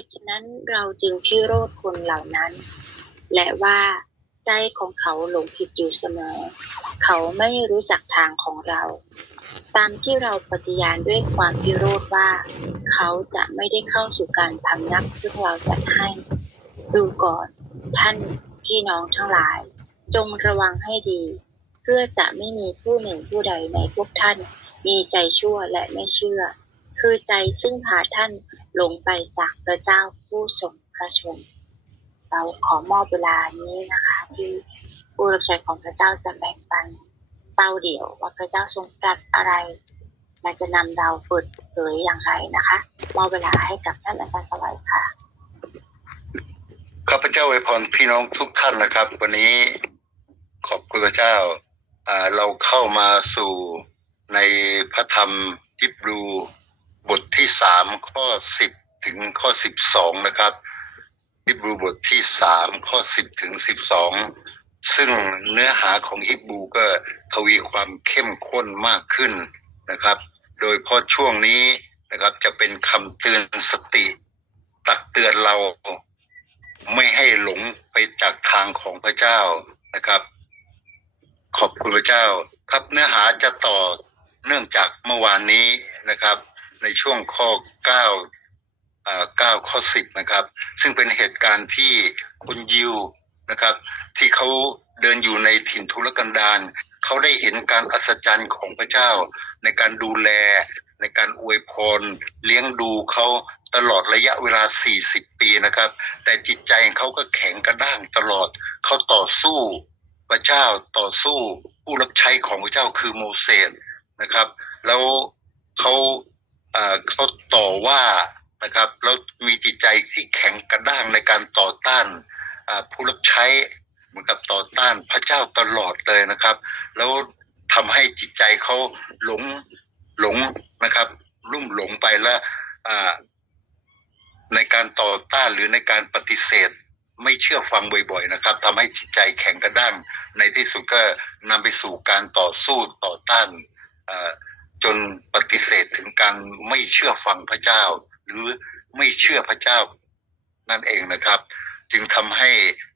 ตุฉะนั้นเราจึงพิโรธคนเหล่านั้น และว่าใจของเขาหลงผิดอยู่เสมอ เขาไม่รู้จักทางของเรา ตามที่เราปฏิญาณด้วยความพิโรธว่า เขาจะไม่ได้เข้าสู่การพำนักซึ่งเราจัดให้ ดูก่อนท่านพี่น้องทั้งหลาย จงระวังให้ดี เพื่อจะไม่มีผู้หนึ่งผู้ใดในพวกท่าน มีใจชั่วและไม่เชื่อ คือใจซึ่งพาท่าน ลงไปจากพระเจ้าผู้ทรงพระชน เราขอมอบเวลานี้นะคะ ที่ผู้รับใช้ของพระเจ้าจะแบ่งปันเต้าเดี่ยวว่าพระเจ้าทรงตรัสอะไรและจะนำเราเปิดเผยอย่างไรนะคะมอบเวลาให้กับท่านอาจารย์สวัยค่ะข้าพเจ้าอวยพรพี่น้องทุกท่านนะครับ วันนี้ขอบคุณพระเจ้าเราเข้ามาสู่ในพระธรรมฮิบรู ที่สามข้อสิบถึงข้อสิบสองนะครับฮิบรูบทที่สามข้อสิบถึงสิบสองซึ่งเนื้อหาของฮิบรูก็ทวีความเข้มข้นมากขึ้นนะครับ โดยเพราะช่วงนี้นะครับจะเป็นคำเตือนสติ ตักเตือนเราไม่ให้หลงไปจากทางของพระเจ้านะครับ ขอบคุณพระเจ้า ครับเนื้อหาจะต่อเนื่องจากเมื่อวานนี้นะครับ ในช่วงข้อ9เอ่อ9ข้อ 10 นะครับ ซึ่งเป็นเหตุการณ์ที่คุณยิวนะครับ ที่เขาเดินอยู่ในถิ่นทุรกันดารเขาได้เห็นการอัศจรรย์ของพระเจ้า ในการดูแล ในการอวยพร เลี้ยงดูเขาตลอดระยะเวลา 40 ปีนะครับ แต่จิตใจของเขาก็แข็งกระด้างตลอดเขาต่อสู้พระเจ้าต่อสู้ผู้รับใช้ของพระเจ้าคือโมเสสนะครับ แล้วเขา เอ่อเขาต่อว่านะครับ แล้วมีจิตใจที่แข็งกระด้างในการต่อต้านผู้รับใช้เหมือนกับต่อต้านพระเจ้าตลอดเลยนะครับ แล้วทำให้จิตใจเขาหลงหลงนะครับลุ่มหลงไปแล้วในการต่อต้านหรือในการปฏิเสธ ไม่เชื่อฟังบ่อย ๆ นะครับทำให้จิตใจแข็งกระด้างในที่สุดก็นำไปสู่การต่อสู้ต่อต้านอ จนปฏิเสธถึงการไม่เชื่อฟังพระเจ้า หรือไม่เชื่อพระเจ้านั่นเองนะครับ จึงทำให้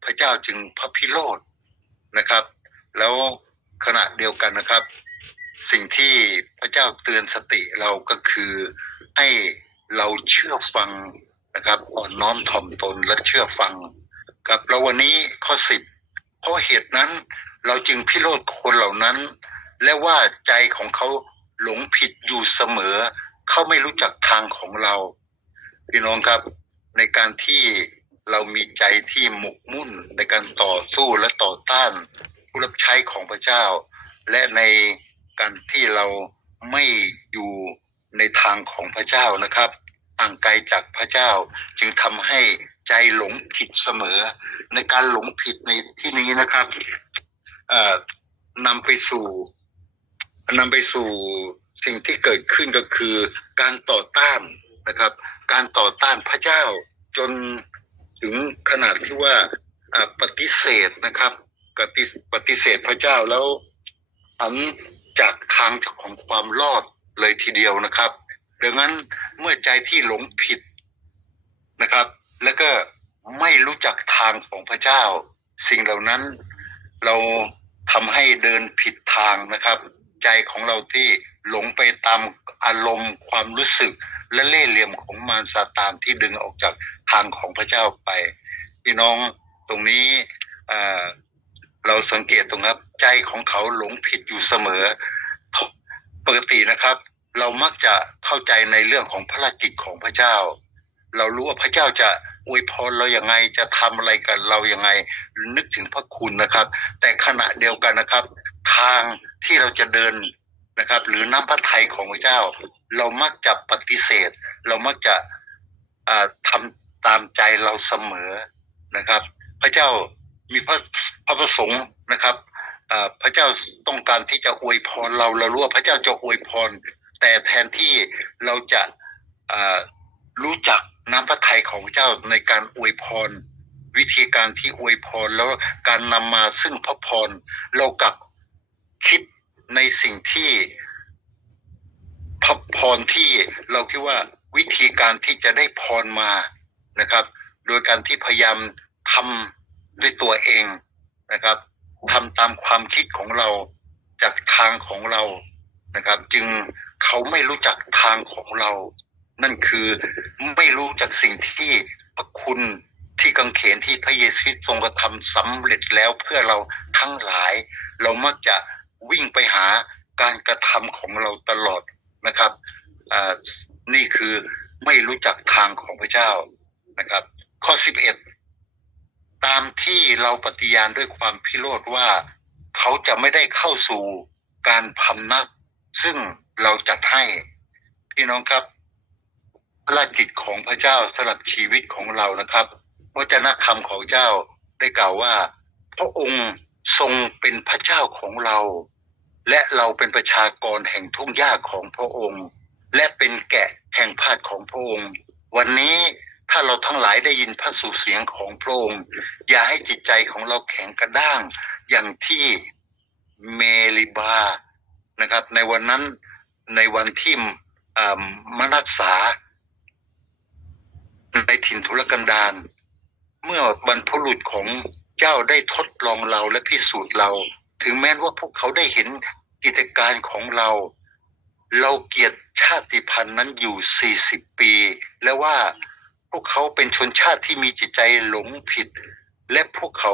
พระเจ้าจึงพระพิโรธนะครับ แล้วขณะเดียวกันนะครับ สิ่งที่พระเจ้าเตือนสติเราก็คือให้เราเชื่อฟังนะครับอ่อนน้อมถ่อมตนและเชื่อฟังครับแล้ววันนี้ข้อสิบเพราะเหตุนั้นเราจึงพิโรธคนเหล่านั้น และว่าใจของเขา หลงผิดอยู่เสมอ เขาไม่รู้จักทางของเรา พี่น้องครับ ในการที่เรามีใจที่หมกมุ่นในการต่อสู้และต่อต้าน ผู้รับใช้ของพระเจ้า และในการที่เราไม่อยู่ในทางของพระเจ้านะครับห่างไกลจากพระเจ้า จึงทำให้ใจหลงผิดเสมอ ในการหลงผิดในที่นี้นะครับเอ่อนำไปสู่ นำไปสู่สิ่งที่เกิดขึ้นก็คือการต่อต้านนะครับ การต่อต้านพระเจ้าจนถึงขนาดที่ว่าปฏิเสธนะครับปฏิปฏิเสธพระเจ้าแล้วหันจากทางของความรอดเลยทีเดียวนะครับ ดังนั้นเมื่อใจที่หลงผิดนะครับ แล้วก็ไม่รู้จักทางของพระเจ้า สิ่งเหล่านั้นเราทำให้เดินผิดทางนะครับ ใจของเราที่หลงไปตามอารมณ์ความรู้สึก และเล่ห์เหลี่ยมของมารซาตานที่ดึงออกจากทางของพระเจ้าไป พี่น้องตรงนี้เราสังเกตตรงครับ ใจของเขาหลงผิดอยู่เสมอ ปกตินะครับ เรามักจะเข้าใจในเรื่องของพระราชกิจของพระเจ้า เรารู้ว่าพระเจ้าจะอวยพรเราอย่างไงจะทำอะไรกับเราอย่างไง นึกถึงพระคุณนะครับ แต่ขณะเดียวกันนะครับ ทาง ที่เราจะเดินนะครับ หรือน้ำพระทัยของพระเจ้า เรามักจะปฏิเสธ เรามักจะอ่าทำตามใจเราเสมอนะครับ พระเจ้ามีพระพระประสงค์นะครับพระเจ้าต้องการที่จะอวยพรเราเรารู้ว่าพระเจ้าจะอวยพร แต่แทนที่เราจะรู้จักน้ำพระทัยของพระเจ้าในการอวยพร วิธีการที่อวยพรแล้วการนำมาซึ่งพระพรเรากลับ คิดในสิ่งที่พระพรที่เราคิดว่าวิธีการที่จะได้พรมานะครับ โดยการที่พยายามทำด้วยตัวเองนะครับทำตามความคิดของเราจากทางของเรานะครับ จึงเขาไม่รู้จักทางของเรา นั่นคือไม่รู้จักสิ่งที่พระคุณที่กังเขนที่พระเยซูทรงกระทำสำเร็จแล้วเพื่อเราทั้งหลาย เรามักจะ วิ่งไปหาการกระทำของเราตลอดนะครับอ่านี่คือไม่รู้จักทางของพระเจ้านะครับ ข้อ11ตามที่เราปฏิญาณด้วยความพิโรธว่าเขาจะไม่ได้เข้าสู่การพำนัก ซึ่งเราจัดให้พี่น้องครับพระกิจของพระเจ้าสำหรับชีวิตของเรานะครับวจนะคำของเจ้าได้กล่าวว่า พระองค์ ทรงเป็นพระเจ้าของเรา และเราเป็นประชากรแห่งทุ่งหญ้าของพระองค์ และเป็นแกะแห่งพาดของพระองค์ วันนี้ถ้าเราทั้งหลายได้ยินพระสุเสียงของพระองค์อย่าให้จิตใจของเราแข็งกระด้าง อย่างที่เมลิบานะครับ ในวันนั้นในวันที่อ่ามนัสสาในถิ่นทุรกันดารเมื่อบรรพบุรุษของ เจ้าได้ทดลองเราและพิสูจน์เรา ถึงแม้ว่าพวกเขาได้เห็นกิจการของเรา เราเกียดชาติพันธุ์นั้นอยู่ 40 ปี และว่าพวกเขาเป็นชนชาติที่มีจิตใจหลงผิด และพวกเขา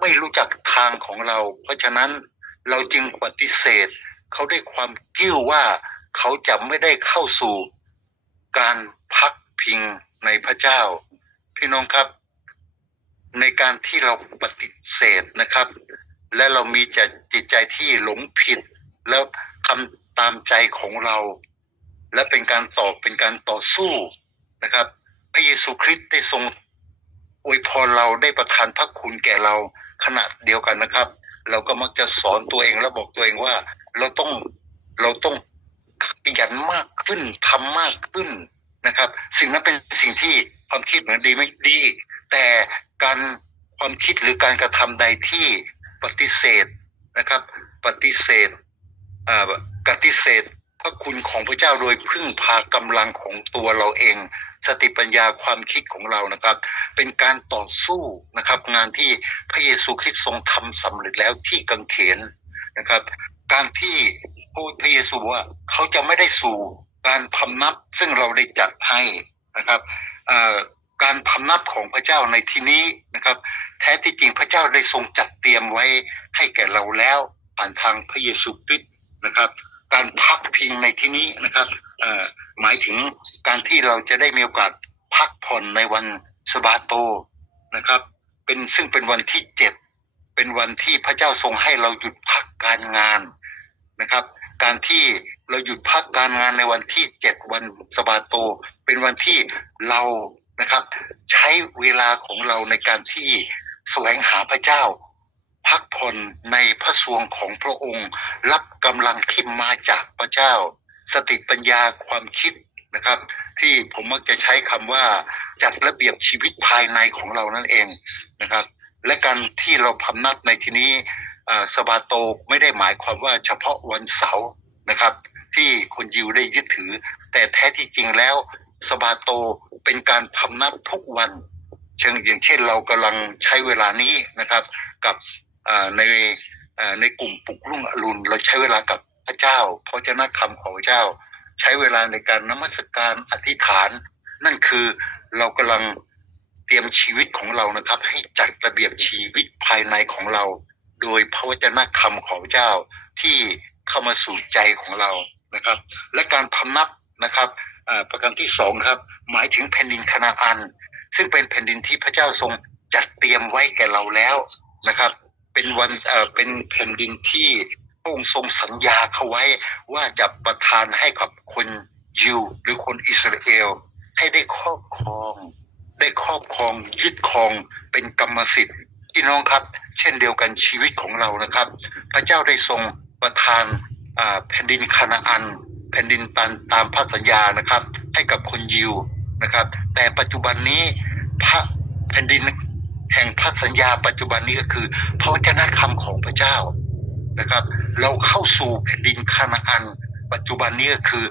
ไม่รู้จักทางของเรา เพราะฉะนั้นเราจึงปฏิเสธ เขาด้วยความกิ้วว่าเขาจะไม่ได้เข้าสู่การพักพิงในพระเจ้า พี่น้องครับ ในการที่เราปฏิเสธนะครับ และเรามีจจิตใจที่หลงผิด แล้วทำตามใจของเรา และเป็นการตอบเป็นการต่อสู้นะครับ พระเยซูคริสต์ได้ทรงอวยพรเราได้ประทานพระคุณแก่เราขณะเดียวกันนะครับ เราก็มักจะสอนตัวเองและบอกตัวเองว่า เราต้องเราต้องขยันมากขึ้นทำมากขึ้นนะครับ สิ่งนั้นเป็นสิ่งที่ความคิดเหมือนดีไม่ดี แต่การความคิดหรือการกระทำใดที่ปฏิเสธนะครับ ปฏิเสธอ่าปฏิเสธพระคุณของพระเจ้าโดยพึ่งพากำลังของตัวเราเอง สติปัญญาความคิดของเรานะครับ เป็นการต่อสู้นะครับ งานที่พระเยซูคริสต์ทรงทำสำเร็จแล้วที่กังเขนนะครับ การที่พูดพระเยซูว่าเขาจะไม่ได้สู่การพำนับซึ่งเราได้จัดให้นะครับอ่า การพำนับของพระเจ้าในที่นี้นะครับ แท้ที่จริงพระเจ้าได้ทรงจัดเตรียมไว้ให้แก่เราแล้วผ่านทางพระเยซูคริสต์นะครับ การพักพิงในที่นี้นะครับหมายถึงการที่เราจะได้มีโอกาสพักผ่อนในวันสบาโตนะครับ เป็นซึ่งเป็นวันที่เจ็ดเป็นวันที่พระเจ้าทรงให้เราหยุดพักการงานนะครับ การที่เราหยุดพักการงานในวันที่เจ็ดวันสบาโต เป็นวันที่เรา นะครับ ใช้เวลาของเราในการที่แสวงหาพระเจ้า พักผ่อนในพระสวงของพระองค์ รับกำลังที่มาจากพระเจ้า สติปัญญาความคิดนะครับ ที่ผมมักจะใช้คำว่าจัดระเบียบชีวิตภายในของเรานั่นเองนะครับ และการที่เราพำนับในที่นี้สบาโตไม่ได้หมายความว่าเฉพาะวันเสาร์นะครับ ที่คนยิวได้ยึดถือ แต่แท้ที่จริงแล้ว สบาโตเป็นการพำนับทุกวัน เช่นอย่างเช่นเรากำลังใช้เวลานี้นะครับ กับในในกลุ่มปลุกรุ่งอรุณเราใช้เวลากับพระเจ้า เพราะเจ้านักคำของพระเจ้า ใช้เวลาในการนมัสการอธิษฐาน นั่นคือเรากำลังเตรียมชีวิตของเรานะครับ ให้จัดระเบียบชีวิตภายในของเรา โดยพระวจนะคำของเจ้าที่เข้ามาสู่ใจของเรานะครับ และการพำนับนะครับ ประการที่สองครับ หมายถึงแผ่นดินคณาอัน ซึ่งเป็นแผ่นดินที่พระเจ้าทรงจัดเตรียมไว้แก่เราแล้วนะครับ เป็นวันเอ่อเป็นแผ่นดินที่พระองค์ทรงสัญญาเขาไว้ว่าจะประทานให้กับคนยิวหรือคนอิสราเอล ให้ได้ครอบครอง ได้ครอบครองยึดครองเป็นกรรมสิทธิ์พี่น้องครับ เช่นเดียวกันชีวิตของเรานะครับ พระเจ้าได้ทรงประทานอ่าแผ่นดินคานาอัน แผ่นดินตามตามพระสัญญานะครับ ให้กับคนยิวนะครับ แต่ปัจจุบันนี้พระแผ่นดินแห่งพระสัญญาปัจจุบันนี้ก็คือ พระวจนะคำของพระเจ้านะครับ เราเข้าสู่แผ่นดินคานาอัน ปัจจุบันนี้ก็คือ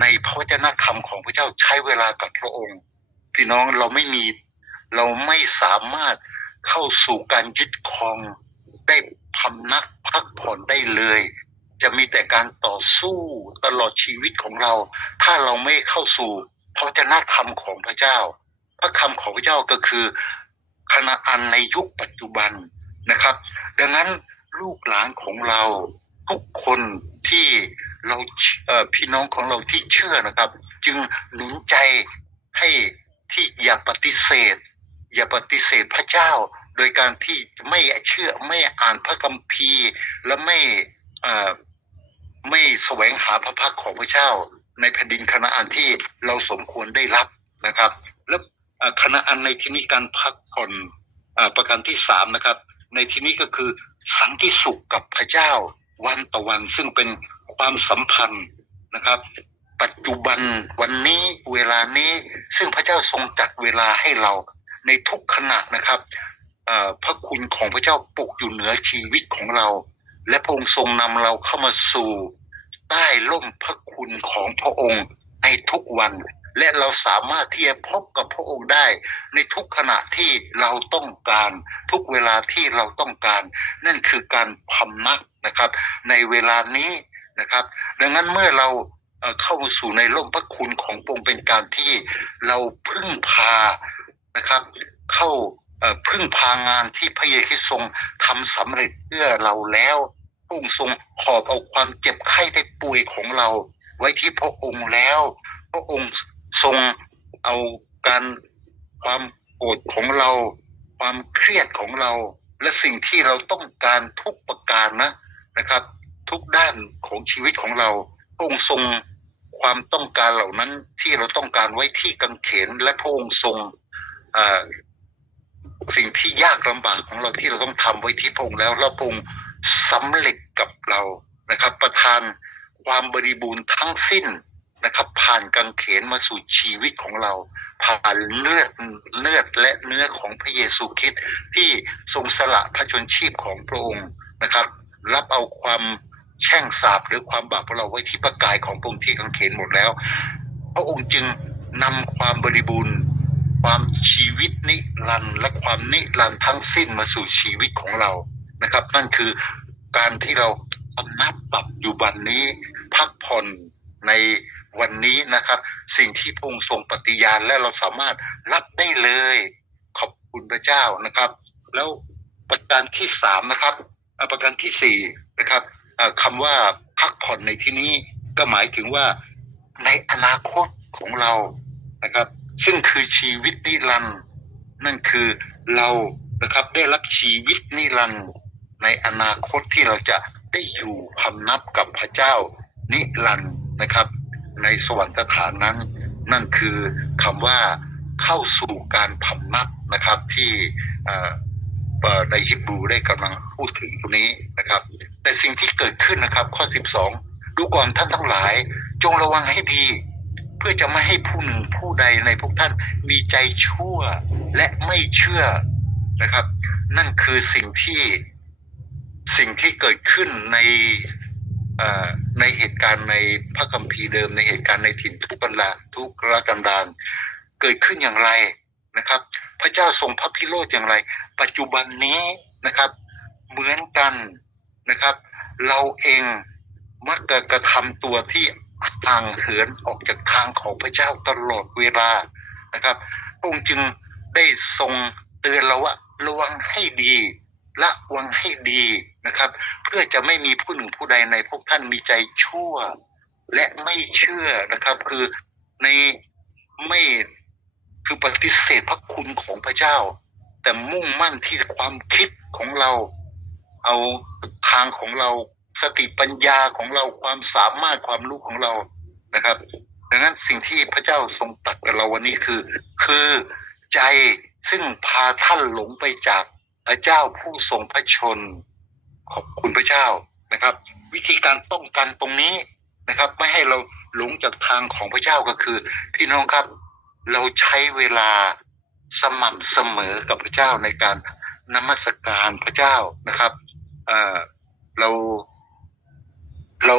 ในพระวจนะคำของพระเจ้าใช้เวลากับพระองค์ พี่น้องเราไม่มีเราไม่สามารถเข้าสู่การยึดครองได้พำนักพักผ่อนได้เลย จะมีแต่การต่อสู้ตลอดชีวิตของเรา ถ้าเราไม่เข้าสู่พระวจนะธรรมของพระเจ้า พระคำของพระเจ้าก็คือคณะอันในยุคปัจจุบันนะครับ ดังนั้นลูกหลานของเราทุกคนที่เราเพี่น้องของเราที่เชื่อนะครับ จึงหนุนใจให้ที่อย่าปฏิเสธ อย่าปฏิเสธพระเจ้า โดยการที่ไม่เชื่อไม่อ่านพระคัมภีร์และไม่ ไม่แสวงหาพระพักของพระเจ้า ในแผ่นดินคณะอันที่เราสมควรได้รับนะครับ และเอ่อคณะอันในที่นี้การพักผ่อนเอ่อประการที่สามนะครับ ในที่นี้ก็คือสันติสุขกับพระเจ้าวันต่อวันซึ่งเป็นความสัมพันธ์นะครับ ปัจจุบันวันนี้เวลานี้ซึ่งพระเจ้าทรงจัดเวลาให้เราในทุกขณะนะครับเอ่อพระคุณของพระเจ้าปกอยู่เหนือชีวิตของเรา และพระองค์ทรงนำเราเข้ามาสู่ใต้ร่มพระคุณของพระองค์ในทุกวัน และเราสามารถที่จะพบกับพระองค์ได้ ในทุกขณะที่เราต้องการ ทุกเวลาที่เราต้องการ นั่นคือการพำนักนะครับ ในเวลานี้นะครับ ดังนั้นเมื่อเราเข้าสู่ในร่มพระคุณของพระองค์เป็นการที่เราพึ่งพานะครับ เข้าพึ่งพางานที่พระเยซูทรงทำสำเร็จเพื่อเราแล้ว พระองค์ทรงหอบเอาความเจ็บไข้ได้ป่วยของเรา ไว้ที่พระองค์แล้ว พระองค์ทรงเอาการความโกรธของเรา ความเครียดของเรา และสิ่งที่เราต้องการทุกประการนะนะครับ ทุกด้านของชีวิตของเราพระองค์ทรงความต้องการเหล่านั้นที่เราต้องการไว้ที่กังเขน และพระองค์ทรงสิ่งที่ยากลำบากของเราที่เราต้องทำไว้ที่พระองค์แล้วแล้วพระองค์ สำเร็จกับเรานะครับ ประทานความบริบูรณ์ทั้งสิ้นนะครับ ผ่านกังเขนมาสู่ชีวิตของเรา ผ่านเลือดเลือดและเนื้อของพระเยซูคริสต์ที่ทรงสละพระชนชีพของพระองค์นะครับ รับเอาความแช่งสาบหรือความบาปของเราไว้ที่ประกายของพระองค์ที่กังเขนหมดแล้ว พระองค์จึงนำความบริบูรณ์ความชีวิตนิรันดร์และความนิรันดร์ทั้งสิ้นมาสู่ชีวิตของเรา นะครับ นั่นคือการที่เราอำนาจปรับอยู่บันนี้ พักผ่อนในวันนี้นะครับ สิ่งที่พระองค์ทรงปฏิญาณและเราสามารถรับได้เลย ขอบคุณพระเจ้านะครับ แล้วประการที่สามนะครับประการที่สี่นะครับอ่าคำว่าพักผ่อนในที่นี้ก็หมายถึงว่าในอนาคตของเรานะครับ ซึ่งคือชีวิตนิรันดร์นั่นคือเรานะครับได้รับชีวิตนิรันดร์ ในอนาคตที่เราจะได้อยู่พำนับกับพระเจ้านิรันดร์นะครับ ในสวรรคสถานนั้น นั่นคือคำว่าเข้าสู่การพำนับนะครับที่ในฮิบรูได้กำลังพูดถึงตรงนี้นะครับ แต่สิ่งที่เกิดขึ้นนะครับ ข้อ 12 ดูก่อนท่านทั้งหลาย จงระวังให้ดี เพื่อจะไม่ให้ผู้หนึ่งผู้ใดในพวกท่านมีใจชั่วและไม่เชื่อนะครับ นั่นคือสิ่งที่ สิ่งที่เกิดขึ้นในในเหตุการณ์ในพระคัมภีร์เดิม ในเหตุการณ์ในถิ่นทุกันดาทุกรกันดารเกิดขึ้นอย่างไรนะครับ พระเจ้าทรงพระพิโรธอย่างไร ปัจจุบันนี้นะครับ เหมือนกันนะครับ เราเองมักจะกระทำตัวที่ห่างเหินออกจากทางของพระเจ้าตลอดเวลานะครับพระองค์จึงได้ทรงเตือนเราว่าระวังให้ดี ละวังให้ดีนะครับ เพื่อจะไม่มีผู้หนึ่งผู้ใดในพวกท่านมีใจชั่ว และไม่เชื่อนะครับ คือในไม่คือปฏิเสธพระคุณของพระเจ้า แต่มุ่งมั่นที่ความคิดของเรา เอาทางของเราสติปัญญาของเราความสามารถความรู้ของเรานะครับ ดังนั้นสิ่งที่พระเจ้าทรงตัดกับเราวันนี้คือ คือใจซึ่งพาท่านหลงไปจาก พระเจ้าผู้ทรงพระชน ขอบคุณพระเจ้านะครับ วิธีการป้องกันตรงนี้นะครับ ไม่ให้เราหลงจากทางของพระเจ้าก็คือ พี่น้องครับ เราใช้เวลาสม่ำเสมอกับพระเจ้าในการนมัสการพระเจ้านะครับเเราเรา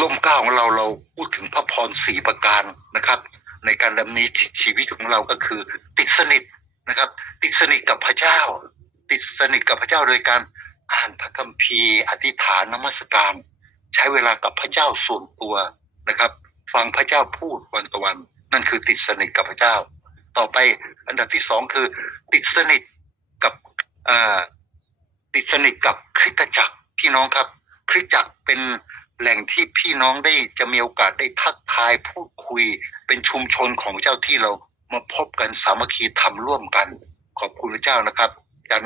ล่มเก้าของเราเราพูดถึงพระพรสีประการนะครับ ในการดำเนินชีวิตของเราก็คือ ติดสนิท นะครับ ติดสนิทกับพระเจ้า ติดสนิทกับพระเจ้าโดยการอ่านพระคัมภีร์อธิษฐานนมัสการ ใช้เวลากับพระเจ้าส่วนตัวนะครับ ฟังพระเจ้าพูดวันต่อวัน นั่นคือติดสนิทกับพระเจ้า ต่อไปอันดับที่สองคือ ติดสนิทกับติดสนิทกับคริสตจักรพี่น้องครับ คริสตจักรเป็นแหล่งที่พี่น้องได้จะมีโอกาสได้ทักทายพูดคุยเป็นชุมชนของเจ้าที่เรา มาพบกันสามัคคีทำร่วมกัน ขอบคุณพระเจ้านะครับจัน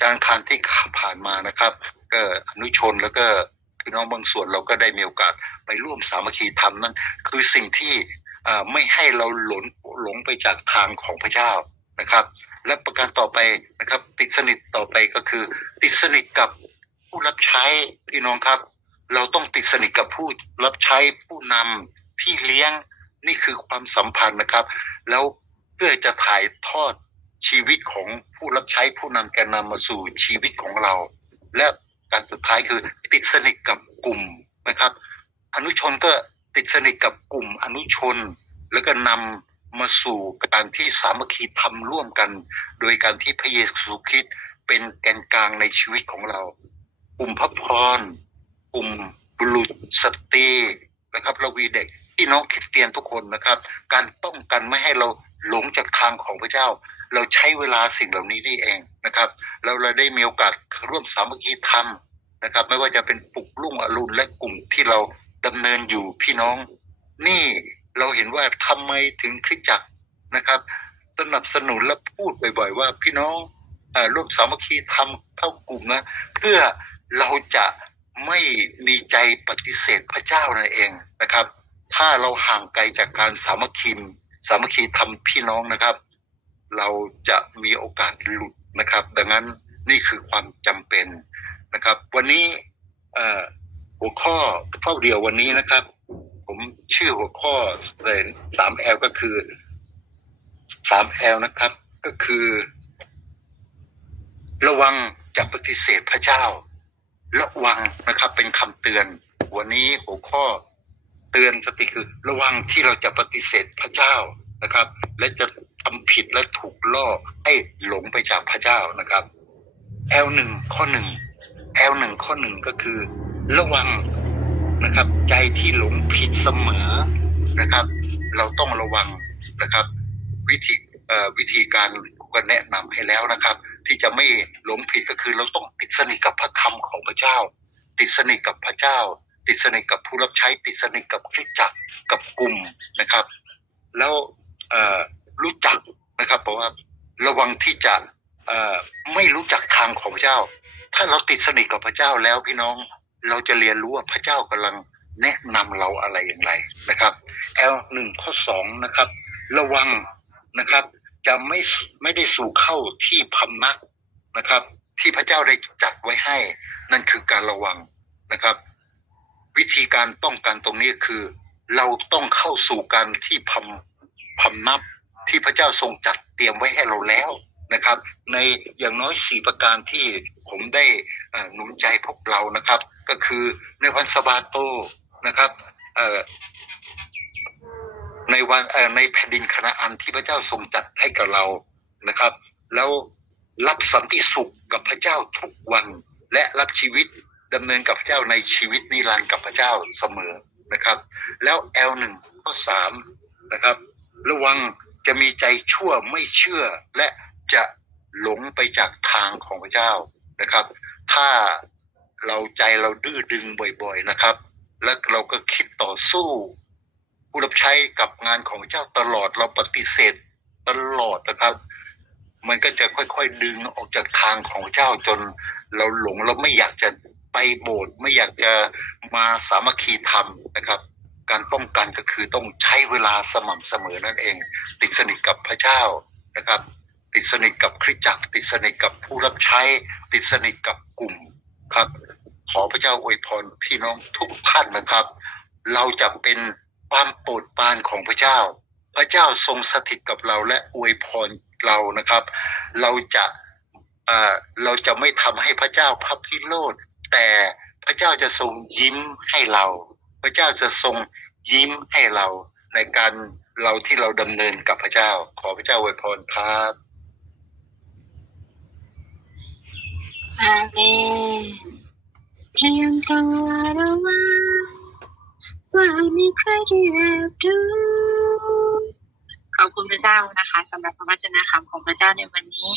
จานทร์อังคารที่ผ่านมานะครับ ก็อนุชนแล้วก็พี่น้องบางส่วนเราก็ได้มีโอกาสไปร่วมสามัคคีทำนั่นคือสิ่งที่ไม่ให้เราหลงหลงไปจากทางของพระเจ้านะครับ และประการต่อไปนะครับ ติดสนิทต่อไปก็คือ ติดสนิทกับผู้รับใช้พี่น้องครับ เราต้องติดสนิทกับผู้รับใช้ผู้นำพี่เลี้ยง นี่คือความสัมพันธ์นะครับ แล้วเพื่อจะถ่ายทอดชีวิตของผู้รับใช้ผู้นำแกนนำมาสู่ชีวิตของเรา และการสุดท้ายคือติดสนิทกับกลุ่มนะครับ อนุชนก็ติดสนิทกับกลุ่มอนุชน แล้วก็นำมาสู่การที่สามัคคีทำร่วมกัน โดยการที่พระเยซูคริสต์เป็นแกนกลางในชีวิตของเรา กลุ่มพระพรกลุ่มบุรุษสตรีนะครับเราวีเด็ก พี่น้องคริสเตียนทุกคนนะครับ การป้องกันไม่ให้เราหลงจากทางของพระเจ้า เราใช้เวลาสิ่งเหล่านี้นี่เองนะครับแล้วเราได้มีโอกาสร่วมสามัคคีธรรมนะครับ ไม่ว่าจะเป็นปลุกลุ่งอรุณและกลุ่มที่เราดำเนินอยู่พี่น้อง นี่เราเห็นว่าทำไมถึงคริสจักรนะครับสนับสนุนและพูดบ่อย ๆ ว่าพี่น้องร่วมสามัคคีทำเข้ากลุ่มนะเพื่อเราจะไม่มีใจปฏิเสธพระเจ้านั่นเองนะครับ ถ้าเราห่างไกลจากการสามัคคีสามัคคีทำพี่น้องนะครับ เราจะมีโอกาสหลุดนะครับ ดังนั้นนี่คือความจำเป็นนะครับ วันนี้หัวข้อเฝ้าเดียววันนี้นะครับ ผมชื่อหัวข้อเลยสามแอลก็คือสามแอลนะครับ ก็คือ ระวังจะปฏิเสธพระเจ้า ระวังนะครับ เป็นคำเตือน วันนี้หัวข้อ เตือนสติคือระวังที่เราจะปฏิเสธพระเจ้านะครับ และจะทำผิดและถูกล่อให้หลงไปจากพระเจ้านะครับ L หนึ่งข้อหนึ่ง L หนึ่งข้อหนึ่งก็คือ ระวังนะครับ ใจที่หลงผิดเสมอนะครับ เราต้องระวังนะครับ วิธีวิธีการก็แนะนำให้แล้วนะครับ ที่จะไม่หลงผิดก็คือเราต้องติดสนิทกับพระคำของพระเจ้า ติดสนิทกับพระเจ้า ติดสนิทกับผู้รับใช้ติดสนิทกับคริสจักรกับกลุ่มนะครับ แล้วรู้จักนะครับบอกว่าระวังที่จะไม่รู้จักทางของพระเจ้า ถ้าเราติดสนิทกับพระเจ้าแล้วพี่น้องเราจะเรียนรู้ว่าพระเจ้ากำลังแนะนำเราอะไรอย่างไรนะครับ L หนึ่งข้อสองนะครับ ระวังนะครับ จะไม่ไม่ได้สู่เข้าที่พำนักนะครับ ที่พระเจ้าได้จัดไว้ให้ นั่นคือการระวังนะครับ วิธีการป้องกันตรงนี้คือ เราต้องเข้าสู่การที่พำพำนับที่พระเจ้าทรงจัดเตรียมไว้ให้เราแล้วนะครับ ในอย่างน้อยสี่ประการที่ผมได้หนุนใจพวกเรานะครับ ก็คือในวันสะบาโตนะครับในวันในแผ่นดินคณาอันที่พระเจ้าทรงจัดให้กับเรานะครับ แล้วรับสันติสุขกับพระเจ้าทุกวันและรับชีวิต ดำเนินกับพระเจ้าในชีวิตนิรันดร์กับพระเจ้าเสมอนะครับ แล้ว L หนึ่งข้อสามนะครับ ระวังจะมีใจชั่วไม่เชื่อ และจะหลงไปจากทางของพระเจ้านะครับ ถ้าเราใจเราดื้อดึงบ่อยๆนะครับ และเราก็คิดต่อสู้ผู้รับใช้กับงานของพระเจ้าตลอดเราปฏิเสธตลอดนะครับ มันก็จะค่อยๆดึงออกจากทางของพระเจ้าจนเราหลงเราไม่อยากจะ โบสถ์ไม่อยากจะมาสามัคคีธรรมนะครับ การป้องกันก็คือต้องใช้เวลาสม่ำเสมอนั่นเอง ติดสนิทกับพระเจ้านะครับ ติดสนิทกับคริสตจักร ติดสนิทกับผู้รับใช้ ติดสนิทกับกลุ่มครับ ขอพระเจ้าอวยพรพี่น้องทุกท่านนะครับ เราจะเป็นความโปรดปรานของพระเจ้า พระเจ้าทรงสถิตกับเราและอวยพรเรานะครับ เราจะเราจะไม่ทำให้พระเจ้าพับพิโรธ แต่พระเจ้าจะทรงยิ้มให้เรา พระเจ้าจะทรงยิ้มให้เราในการเราที่เราดำเนินกับพระเจ้า ขอพระเจ้าอวยพรครับอาเมนเพียงแต่ระวังว่ามีใครที่แอบดูขอบคุณพระเจ้านะคะสำหรับพระวจนะคำของพระเจ้าในวันนี้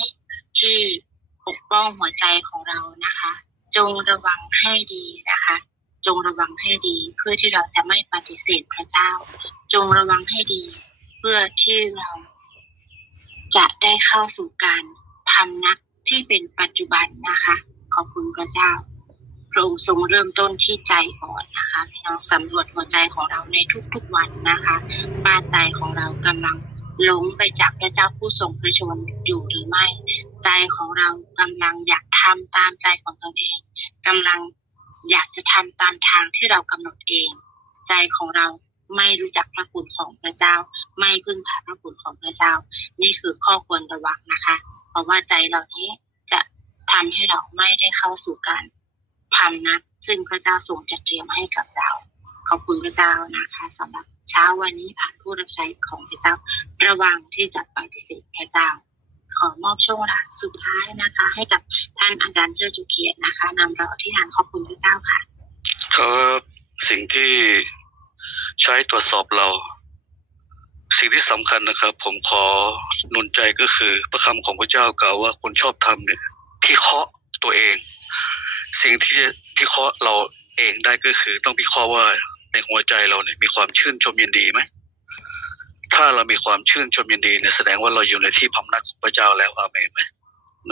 ที่ปกป้องหัวใจของเรานะคะ จงระวังให้ดีนะคะ จงระวังให้ดีเพื่อที่เราจะไม่ปฏิเสธพระเจ้า จงระวังให้ดี เพื่อที่เราจะได้เข้าสู่การพำนักที่เป็นปัจจุบันนะคะ ขอบคุณพระเจ้าพระองค์ทรงเริ่มต้นที่ใจก่อนนะคะพี่น้องสำรวจหัวใจของเราในทุกๆวันนะคะบ้านใจของเรากำลัง หลงไปจากพระเจ้าผู้ทรงพระชนอยู่หรือไม่ ใจของเรากำลังอยากทำตามใจของตนเองกำลังอยากจะทำตามทางที่เรากำหนดเอง ใจของเราไม่รู้จักพระคุณของพระเจ้า ไม่พึ่งพาพระคุณของพระเจ้า นี่คือข้อควรระวังนะคะ เพราะว่าใจเหล่านี้จะทำให้เราไม่ได้เข้าสู่การพำนักซึ่งพระเจ้าทรงจัดเตรียมให้กับเรา ขอบคุณพระเจ้านะคะสำหรับเช้าวันนี้ผ่านผู้รับใช้ของพระเจ้า ระวังที่จะปฏิเสธพระเจ้า ขอมอบช่วงเวลาสุดท้ายนะคะ ให้กับท่านอาจารย์เชิดจุเกียรตินะคะนำเราอธิษฐานขอบคุณพระเจ้าค่ะครับสิ่งที่ใช้ตรวจสอบเรา สิ่งที่สำคัญนะครับ ผมขอหนุนใจก็คือพระคำของพระเจ้ากล่าวว่าคนชอบทำเนี่ยพิเคาะตัวเอง สิ่งที่จะพิเคาะเราเองได้ก็คือ ต้องพิเคราะห์ว่า ในหัวใจเราเนี่ยมีความชื่นชมยินดีไหมถ้าเรามีความชื่นชมยินดีเนี่ยแสดงว่าเราอยู่ในที่พำนักของพระเจ้าแล้วอาเมนไหม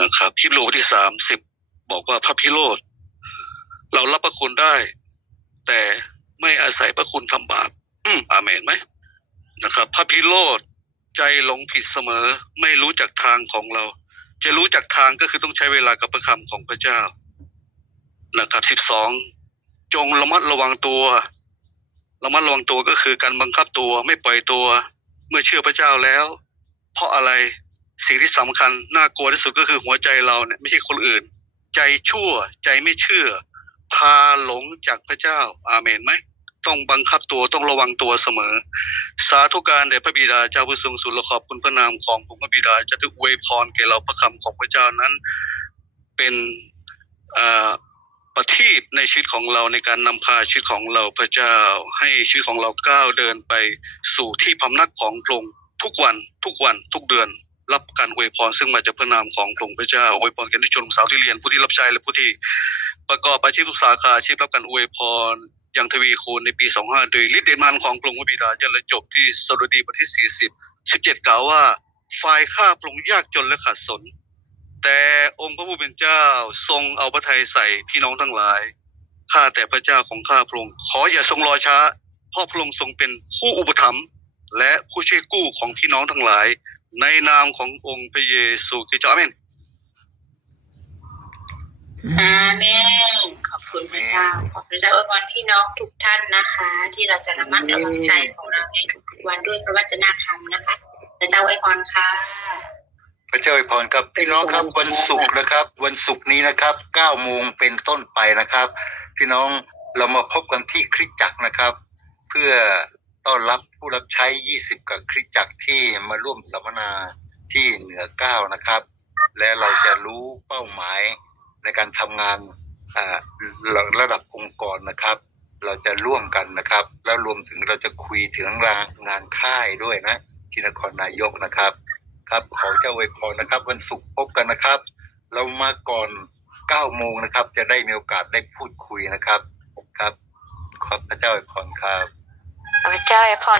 นะครับฮิบรูบทที่สามสิบบอกว่าพระพิโรธเรารับพระคุณได้ แต่ไม่อาศัยพระคุณทำบาปอืมอาเมนไหมนะครับ พระพิโรธใจหลงผิดเสมอ ไม่รู้จักทางของเรา จะรู้จักทางก็คือต้องใช้เวลากับพระคำของพระเจ้านะครับสิบสองจงระมัดระวังตัว ระมัดระวังตัวก็คือการบังคับตัวไม่ปล่อยตัว เมื่อเชื่อพระเจ้าแล้ว เพราะอะไรสิ่งที่สำคัญน่ากลัวที่สุดก็คือหัวใจเราเนี่ยไม่ใช่คนอื่น ใจชั่วใจไม่เชื่อ พาหลงจากพระเจ้า อาเมนไหมต้องบังคับตัวต้องระวังตัวเสมอ สาธุการแด่พระบิดาเจ้าผู้ทรงสุรขอบคุณพระนามของผมพระบิดาจะทุกอวยพรแก่เราพระคำของพระเจ้านั้น เป็นอ่า ประทีปในชีวิตของเราในการนำพาชีวิตของเราพระเจ้า ให้ชีวิตของเราก้าวเดินไปสู่ที่พำนักของพระองค์ทุกวันทุกวันทุกเดือน รับการอวยพรซึ่งมาจากพระนามของพระองค์พระเจ้าอวยพรแก่ที่ชนสาวที่เรียนผู้ที่รับใช้และผู้ที่ ประกอบอาชีพทุกสาขาอาชีพรับการอวยพรอย่างทวีคูณในปี 25 โดยฤทธิ์เดชมันของพระองค์บิดาจะและจบที่สดุดีบทที่ 40 17 กล่าวว่า ฝ่ายข้าพระองค์ยากจนและขาดสน แต่องค์พระผู้เป็นเจ้าทรงเอาพระทัยใส่พี่น้องทั้งหลาย ข้าแต่พระเจ้าของข้าพระองค์ขออย่าทรงรอช้า เพราะพระองค์ทรงเป็นผู้อุปถัมภ์และผู้ช่วยกู้ของพี่น้องทั้งหลาย ในนามขององค์พระเยซูคริสต์เจ้าอาเมนอาเมนขอบคุณพระเจ้า ขอบพระเจ้าอวยพรพี่น้องทุกท่านนะคะ ที่เราจะระมัดระวังใจของเราในทุกๆวันด้วยพระวจนะคำนะคะ พระเจ้าอวยพรค่ะพระ เจ้าอวยพรครับพี่น้องครับวันศุกร์นะครับ วันศุกร์นี้นะครับ9โมงเป็นต้นไปนะครับ พี่น้องเรามาพบกันที่คริสตจักรนะครับ เพื่อต้อนรับผู้รับใช้ 20กับคริสตจักรที่มาร่วมสัมมนาที่เหนือเก้านะครับ และเราจะรู้เป้าหมายในการทำงานอ่าระระดับองค์กรนะครับ เราจะร่วมกันนะครับ แล้วรวมถึงเราจะคุยถึงงานงานค่ายด้วยนะที่นครนายกนะครับ ครับขอเจ้าอวยพรนะครับ วันศุกร์พบกันนะครับ เรามาก่อน9โมงนะครับ จะได้มีโอกาสได้พูดคุยนะครับ ครับ ขอบพระเจ้าอวยพรครับ พระเจ้าอวยพร